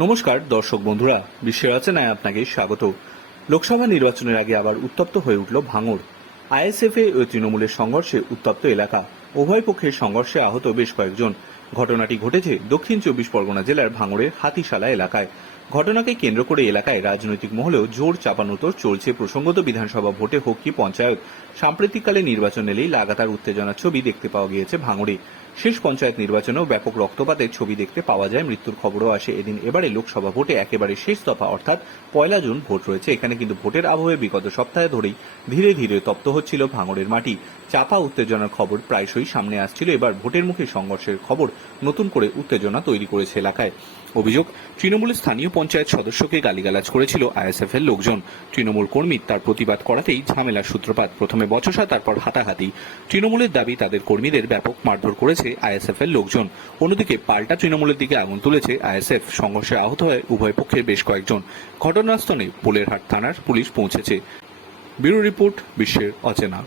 নমস্কার, দর্শক বন্ধুরা। বিশ্বের রচনায় আপনাকে স্বাগত। লোকসভা নির্বাচনের আগে আবার উত্তপ্ত হয়ে উঠল ভাঙড়। আইএসএফএ ও তৃণমূলের সংঘর্ষে উত্তপ্ত এলাকা। উভয় পক্ষের সংঘর্ষে আহত বেশ কয়েকজন। ঘটনাটি ঘটেছে দক্ষিণ চব্বিশ পরগনা জেলার ভাঙড়ের হাতিশালা এলাকায়। ঘটনাকে কেন্দ্র করে এলাকায় রাজনৈতিক মহলেও জোর চাপানোতর চলছে। প্রসঙ্গত বিধানসভা ভোটে হোক কি পঞ্চায়েত, সাম্প্রতিককালে নির্বাচন এলেই লাগাতার উত্তেজনার ছবি দেখতে পাওয়া গিয়েছে ভাঙড়ে। শেষ পঞ্চায়েত নির্বাচনেও ব্যাপক রক্তপাতের ছবি দেখতে পাওয়া যায়, মৃত্যুর খবরও আসে। এদিন এবারে লোকসভা ভোটে একেবারে শেষ দফা, অর্থাৎ পয়লা জুন ভোট রয়েছে। এখানে কিন্তু ভোটের আবহে বিগত সপ্তাহে ধরেই ধীরে ধীরে তপ্ত হচ্ছিল ভাঙড়ের মাটি। চাপা উত্তেজনার খবর প্রায়শই সামনে আসছিল। এবার ভোটের মুখে সংঘর্ষের খবর নতুন করে উত্তেজনা তৈরি করেছে এলাকায়। অভিযোগ, তৃণমূলের স্থানীয় পঞ্চায়েত সদস্যকে গালিগালাজ করেছিল আইএসএফ এর লোকজন। তৃণমূল কর্মী তার প্রতিবাদ করাতেই ঝামেলার সূত্রপাত। প্রথমে বচসা, তারপর হাতাহাতি। তৃণমূলের দাবি তাদের কর্মীদের ব্যাপক মারধর করেছে আইএসএফ এর লোকজন। অন্যদিকে পাল্টা তৃণমূলের দিকে আগুন তুলেছে আইএসএফ। সংঘর্ষে আহত হয় উভয় পক্ষের বেশ কয়েকজন। ঘটনাস্থলে পোলেরহাট থানার পুলিশ পৌঁছেছে। ব্যুরো রিপোর্ট, বিশ্বের অচেনা।